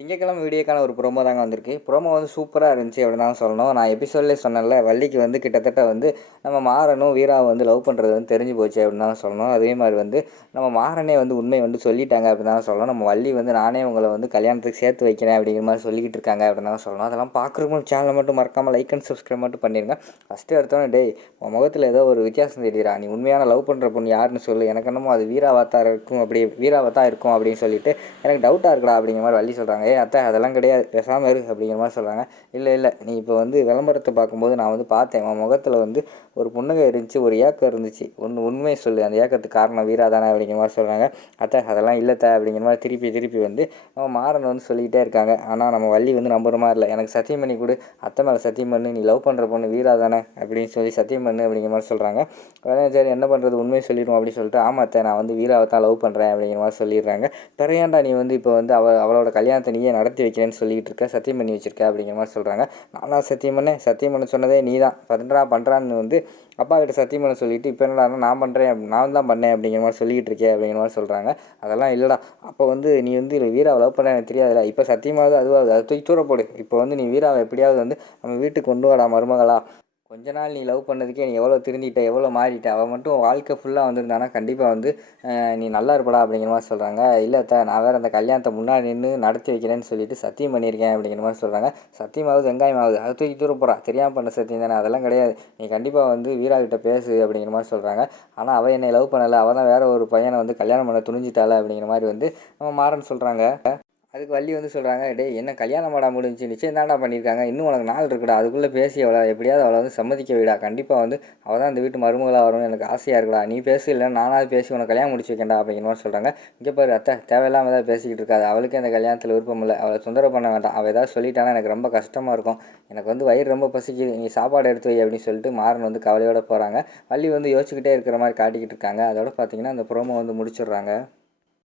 திங்கட்கிழமை வீடியோக்கான ஒரு ப்ரோமோ தாங்க வந்திருக்கு. ப்ரோமோ வந்து சூப்பராக இருந்துச்சு அப்படின்னு தான் சொல்லணும். நான் எபிசோட்லேயே சொன்னேன்ல, வள்ளிக்கு வந்து கிட்டத்தட்ட வந்து நம்ம மாறனும் வீராவை வந்து லவ் பண்ணுறது வந்து தெரிஞ்சு போச்சு அப்படின்னு தான் சொல்லணும். அதே மாதிரி வந்து நம்ம மாறனே வந்து உண்மை வந்து சொல்லிட்டாங்க அப்படின்னு தான் சொல்லணும். நம்ம வள்ளி வந்து நானே உங்களை வந்து கல்யாணத்துக்கு சேர்த்து வைக்கிறேன் அப்படிங்கிற மாதிரி சொல்லிக்கிட்டு இருக்காங்க அப்படின்னு தான் சொல்லணும். அதெல்லாம் பார்க்குறவங்க சேனலை மட்டும் மறக்காமல் லைக் அண்ட் சப்ஸ்கிரைப் மட்டும் பண்ணிடுங்க. ஃபஸ்ட்டு எடுத்தோன்னே டேய் உன் முகத்தில் ஏதோ ஒரு வித்தியாசம் தெரியுறா, நீ உண்மையான லவ் பண்ணுற பொண்ணு யாருன்னு சொல்லு, எனக்கு என்னமோ அது வீராவாத்தான் இருக்கும் அப்படின்னு சொல்லிட்டு எனக்கு டவுட்டாக இருக்குடா அப்படிங்கிற மாதிரி வள்ளி சொல்கிறாங்க. அத்தை அதெல்லாம் கிடையாது, பேசாமல் இரு அப்படிங்கிற மாதிரி சொல்கிறாங்க. இல்லை நீ இப்போ வந்து விளம்பரத்தை பார்க்கும்போது நான் வந்து பார்த்தேன், உன் முகத்தில் வந்து ஒரு புன்னகை இருந்துச்சு, ஒரு ஏக்கம் இருந்துச்சு, உண்மையை சொல்லு, அந்த ஏக்கத்துக்கு காரணம் வீரா தானே அப்படிங்கிற மாதிரி சொல்கிறாங்க. அத்தை அதெல்லாம் இல்லைத்த அப்படிங்கிற மாதிரி திருப்பி வந்து நம்ம மாறன் வந்து சொல்லிக்கிட்டே இருக்காங்க. ஆனால் நம்ம வள்ளி வந்து நம்புற மாதிரி இல்லை. எனக்கு சத்தியம் பண்ணி கொடு, அத்தை மேலே சத்தியம் பண்ணு, நீ லவ் பண்ணுற பொண்ணு வீரா தானே அப்படின்னு சொல்லி சத்தியம் பண்ணு அப்படிங்கிற மாதிரி சொல்கிறாங்க. சரி என்ன பண்ணுறது, உண்மையை சொல்லிடுவோம் அப்படின்னு சொல்லிட்டு ஆமாத்தை நான் வந்து வீராவை தான் லவ் பண்ணுறேன் அப்படிங்கிற மாதிரி சொல்லிடுறாங்க. பிறையாண்டா நீ வந்து இப்போ வந்து அவளோட கல்யாணத்தை நீயே நடத்தி வைக்கிறேன்னு சொல்லிகிட்டு இருக்க, சத்தியம் பண்ணி வச்சிருக்க அப்படிங்கிற மாதிரி சொல்கிறாங்க. நானா சத்தியம் பண்ண சொன்னதே நீ தான் பண்ணுறான்னு வந்து அப்பா கிட்ட சத்தியம் பண்ண சொல்லிட்டு இப்போ என்னடா நான் தான் பண்ணேன் அப்படிங்கிற மாதிரி சொல்லிகிட்டு இருக்கேன் அப்படிங்கிற மாதிரி சொல்கிறாங்க. அதெல்லாம் இல்லைடா, அப்போ வந்து நீ வந்து வீராவை லவ் பண்ண எனக்கு தெரியாதுடா, இப்போ சத்தியமாவது அதுவாகுது, அதை தூக்கி தூர போடு, இப்போ வந்து நீ வீராவை எப்படியாவது வந்து நம்ம வீட்டுக்கு கொண்டு வாடா மருமகளா, கொஞ்ச நாள் நீ லவ் பண்ணதுக்கே நீ எவ்வளோ திருந்திட்ட, எவ்வளோ மாறிட்ட, அவள் மட்டும் வாழ்க்கை ஃபுல்லாக வந்திருந்தானா கண்டிப்பாக வந்து நீ நல்லா இருப்படா அப்படிங்கிற மாதிரி சொல்கிறாங்க. இல்லை நான் வேறு அந்த கல்யாணத்தை முன்னாடி நின்று நடத்தி வைக்கிறேன்னு சொல்லிட்டு சத்தியம் பண்ணியிருக்கேன் அப்படிங்கிற மாதிரி சொல்கிறாங்க. சத்தியமாவது வெங்காயமாவது, அதை தூக்கி தூர போகிறா, தெரியாமல் பண்ண சத்தியம் தானே, அதெல்லாம் கிடையாது, நீ கண்டிப்பாக வந்து வீரா கிட்ட பேசு அப்படிங்கிற மாதிரி சொல்கிறாங்க. ஆனால் அவள் என்னை லவ் பண்ணலை, அவள் தான் வேறு ஒரு பையனை வந்து கல்யாணம் பண்ண துணிஞ்சிட்டாள் அப்படிங்கிற மாதிரி வந்து நம்ம மாறன் சொல்கிறாங்க. அதுக்கு வள்ளி வந்து சொல்கிறாங்க, டேய் என்ன கல்யாணம் மாடா முடிஞ்சு நிச்சயம் தாண்டா பண்ணியிருக்காங்க, இன்னும் உனக்கு நாள் இருக்குடா, அதுக்குள்ளே பேசி அவளை எப்படியாவது அவளை வந்து சம்மதிக்க விடா, கண்டிப்பாக வந்து அவள் தான் இந்த வீட்டு மருமகளாக வரணும்னு எனக்கு ஆசையாக இருக்குடா, நீ பேசு இல்லை நானாவது பேசி உனக்கு கல்யாணம் முடிச்சு வைக்கண்டா அப்படிங்கிற மாதிரி சொல்கிறாங்க. இங்கே பாரு அத்தை, தேவையில்லாமல் ஏதாவது பேசிக்கிட்டு இருக்காது, அவளுக்கு அந்த கல்யாணத்தில் விருப்பம் இல்லை, அவளை தொந்தரவு பண்ண வேண்டாம், அவள் ஏதாவது சொல்லிட்டானா எனக்கு ரொம்ப கஷ்டமாக இருக்கும், எனக்கு வந்து வயிறு ரொம்ப பசிக்குது, நீ சாப்பாடு எடுத்து வை அப்படின்னு சொல்லிட்டு மாறன் வந்து கவலையோடு போகிறாங்க. வள்ளி வந்து யோசிச்சுக்கிட்டே இருக்கிற மாதிரி காட்டிக்கிட்டு இருக்காங்க. அதோட பார்த்தீங்கன்னா அந்த ப்ரோமோ வந்து முடிச்சிடுறாங்க.